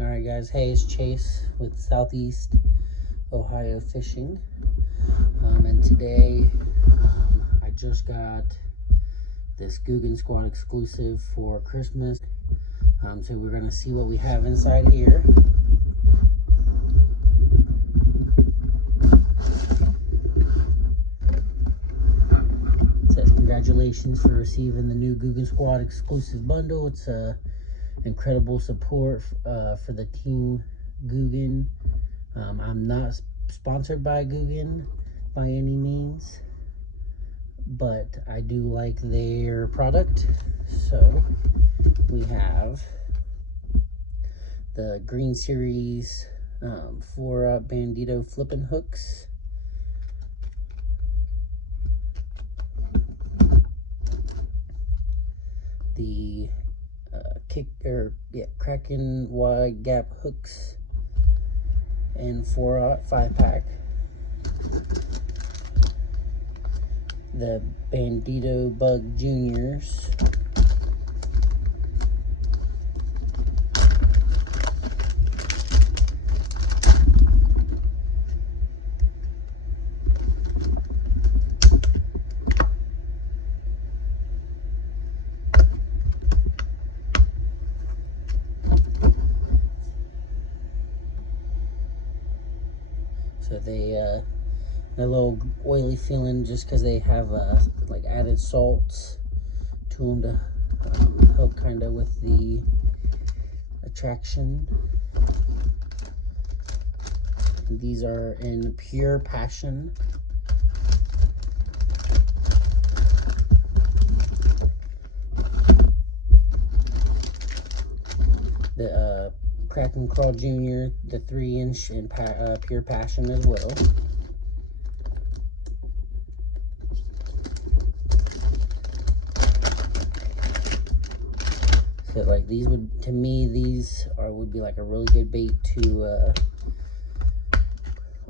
Alright guys, hey, it's Chase with Southeast Ohio Fishing, and today I just got this Googan Squad exclusive for Christmas, so we're going to see what we have inside here. It says congratulations for receiving the new Googan Squad exclusive bundle. It's incredible support for the team Googan. I'm not sponsored by Googan by any means, but I do like their product. So we have the Green Series 4 Bandito flipping hooks. The Kraken wide gap hooks and 4 5-pack. The Bandito Bug Juniors. So they're a little oily feeling just because they have like added salts to them to help kind of with the attraction. And these are in Pure Passion. The Kraken Crawl Junior, the 3-inch in Pure Passion as well. So like these would, to me, would be like a really good bait to,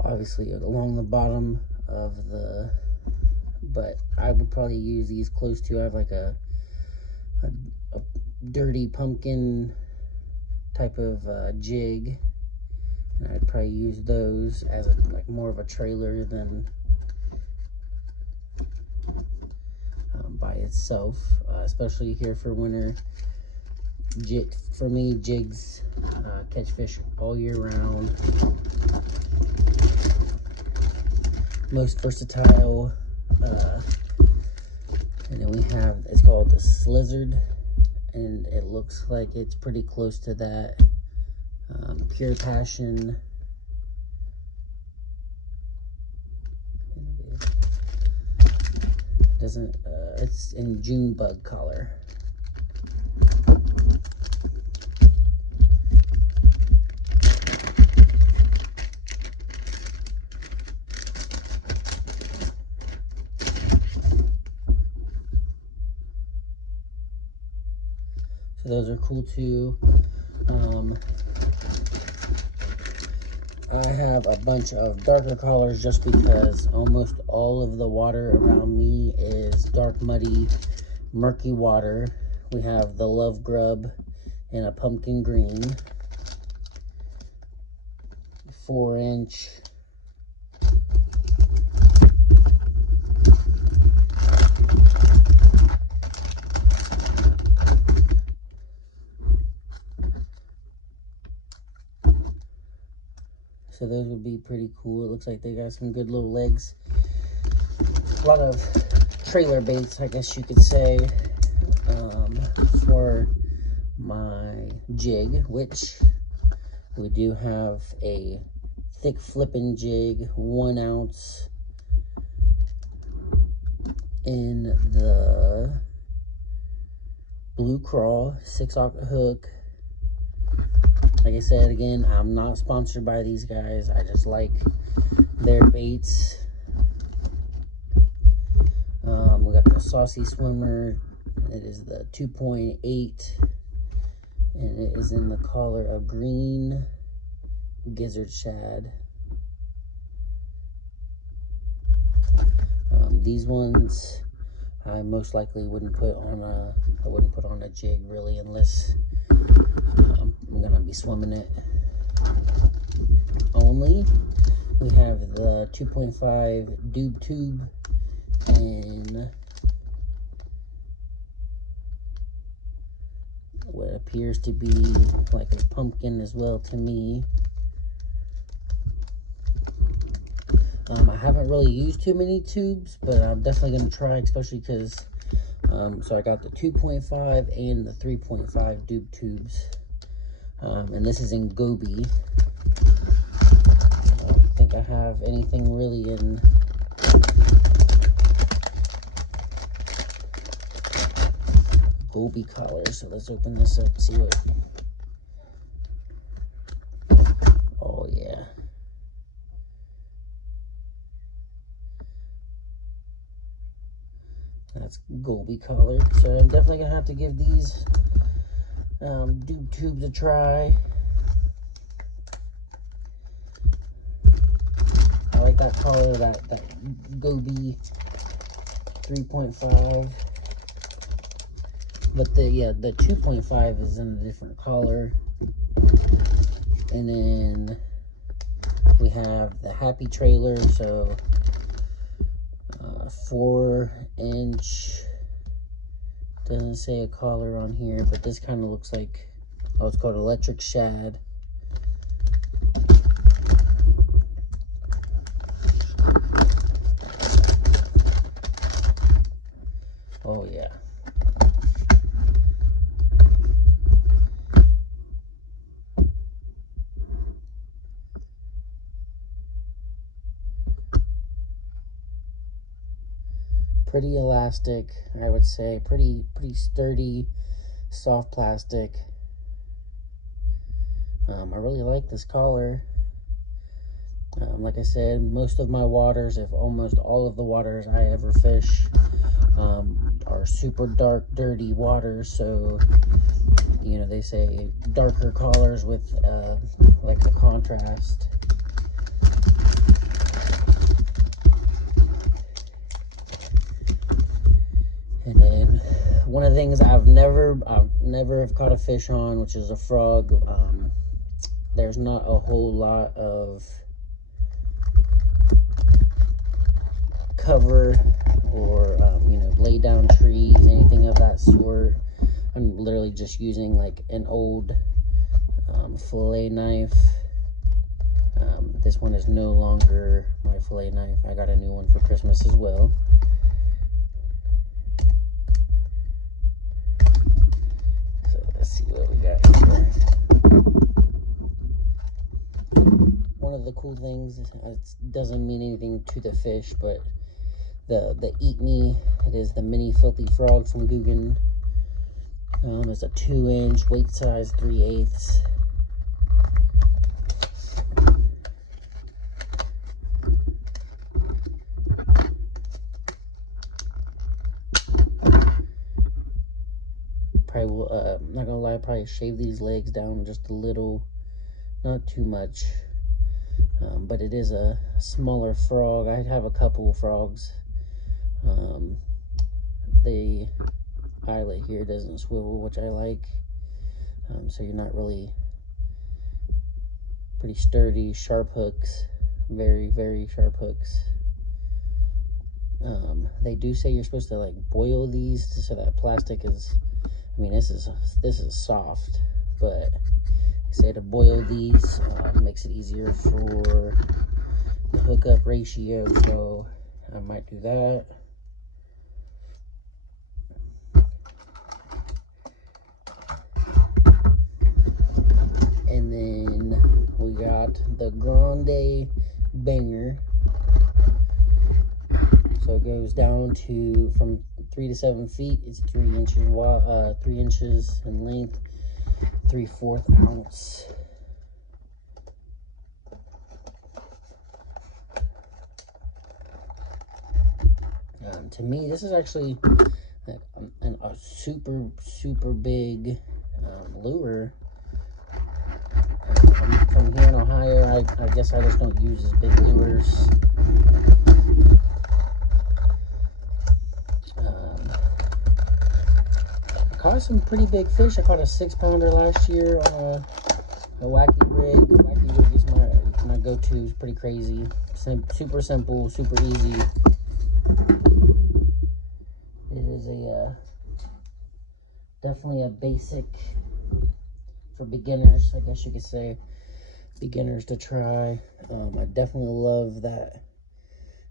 obviously along the bottom of the, but I would probably use these close to, I have like a dirty pumpkin type of jig, and I'd probably use those as like more of a trailer than by itself, especially here for winter. For me, jigs catch fish all year round. Most versatile, and then we have, it's called the Gizzard, and it looks like it's pretty close to that Pure Passion. Doesn't it's in June bug color. So those are cool too. I have a bunch of darker colors just because almost all of the water around me is dark, muddy, murky water. We have the Love Grub in a pumpkin green, 4-inch. So those would be pretty cool. It looks like they got some good little legs. A lot of trailer baits, I guess you could say, for my jig, which we do have a thick flipping jig, 1 ounce, in the Blue Crawl 6-aught hook. Like I said, again, I'm not sponsored by these guys. I just like their baits. We got the Saucy Swimmer. It is the 2.8, and it is in the color of green Gizzard Shad. These ones I most likely wouldn't put on a jig really, unless I'm gonna be swimming it only. We have the 2.5 Dube tube and what appears to be like a pumpkin as well to me. I haven't really used too many tubes, but I'm definitely going to try, especially because so I got the 2.5 and the 3.5 Dube tubes, and this is in Goby. I don't think I have anything really in Goby collars, so let's open this up and see what. Oh yeah, that's Goby collar. So I'm definitely gonna have to give these Dube tubes a try. I like that collar, that Goby 3.5. But the 2.5 is in a different color. And then we have the Happy trailer, so 4-inch. Doesn't say a collar on here, but this kind of looks like, oh, it's called Electric Shad. Oh yeah. Pretty elastic, I would say. Pretty sturdy, soft plastic. I really like this collar. Like I said, most of my waters, if almost all of the waters I ever fish, are super dark, dirty waters. So, you know, they say darker collars with like a contrast. And then one of the things I've never have caught a fish on, which is a frog. There's not a whole lot of cover or you know, lay down trees, anything of that sort. I'm literally just using like an old fillet knife. This one is no longer my fillet knife. I got a new one for Christmas as well. Let's see what we got here. One of the cool things, it doesn't mean anything to the fish, but the Eat Me, it is the mini filthy frog from Googan. It's a 2-inch, weight size 3/8. Probably will, I'm not gonna lie, probably shave these legs down just a little, not too much. But it is a smaller frog. I have a couple of frogs. The eyelet here doesn't swivel, which I like. So you're not really, pretty sturdy, sharp hooks, very, very sharp hooks. They do say you're supposed to like boil these so that plastic is, I mean, this is soft, but I say to boil these makes it easier for the hookup ratio, so I might do that. And then we got the Grande Banger. So it goes down to from 3 to 7 feet. It's 3 inches wide, 3 inches in length, 3/4 ounce. To me, this is actually a super big lure. From here in Ohio, I guess I just don't use as big lures. I caught some pretty big fish. I caught a 6-pounder last year on a wacky rig. The wacky rig is my go-to. It's pretty crazy. Super simple, super easy. It is a definitely a basic for beginners, I guess you could say. Beginners to try. I definitely love that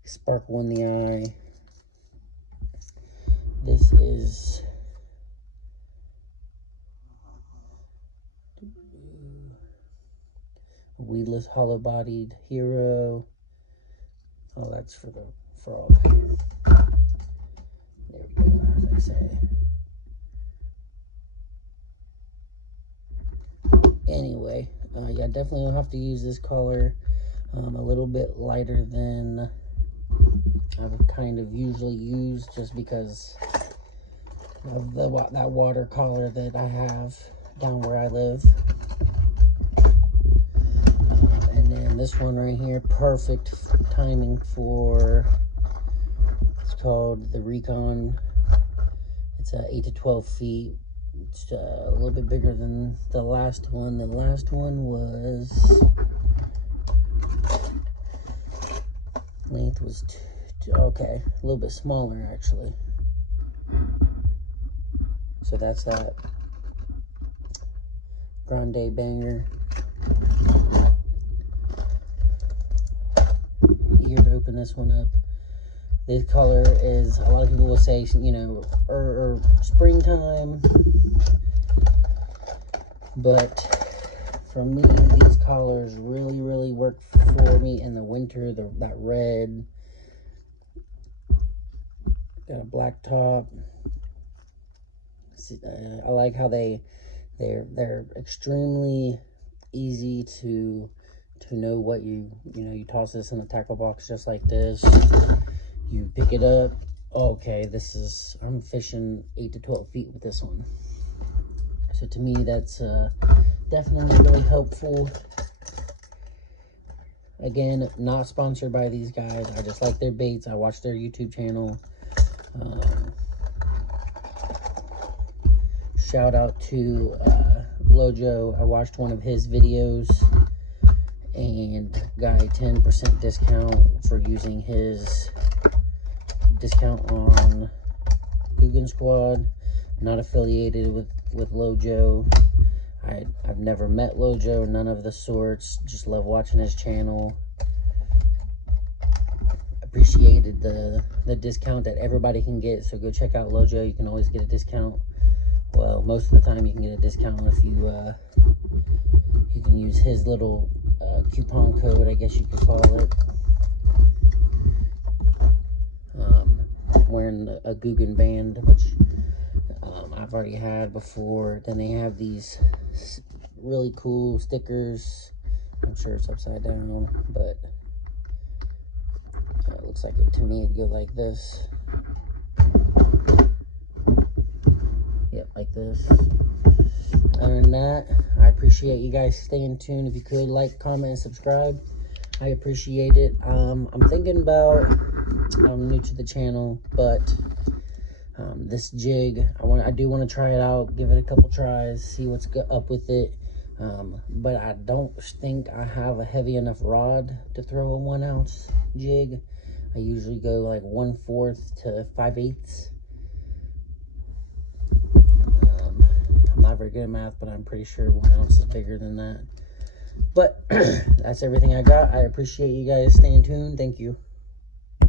sparkle in the eye. This is weedless hollow-bodied hero. Oh, that's for the frog. There we go, as I say. Anyway, yeah, definitely will have to use this color a little bit lighter than I would kind of usually use, just because of that water collar that I have down where I live. And then this one right here, perfect timing for, it's called the Recon. It's 8 to 12 feet. It's a little bit bigger than the last one. The last one was, length was okay, a little bit smaller actually. So that's that Grande banger. Eager to open this one up. This color is, a lot of people will say, you know, or springtime, but for me, these colors really work for me in the winter. That red, got a black top. I like how they're extremely easy to know what you toss this in the tackle box just like this. You pick it up. Okay, I'm fishing 8 to 12 feet with this one. So to me, that's definitely really helpful. Again, not sponsored by these guys. I just like their baits. I watch their YouTube channel. Shout out to Lojo. I watched one of his videos and got a 10% discount for using his discount on Googan Squad. Not affiliated with Lojo. I've never met Lojo, none of the sorts. Just love watching his channel. Appreciated the discount that everybody can get. So go check out Lojo. You can always get a discount. Well, most of the time you can get a discount if you can use his little coupon code, I guess you could call it. Wearing a Googan band, which I've already had before. Then they have these really cool stickers. I'm sure it's upside down, but it looks like it to me. It'd go like this. Yep, like this. Other than that, I appreciate you guys staying tuned. If you could like, comment, and subscribe, I appreciate it. I'm thinking about, I'm new to the channel, but this jig, I do want to try it out, give it a couple tries, see what's up with it. But I don't think I have a heavy enough rod to throw a 1 ounce jig. I usually go like 1/4 to 5/8. I'm not very good at math, but I'm pretty sure 1 ounce is bigger than that. But that's everything I got. I appreciate you guys staying tuned. Thank you.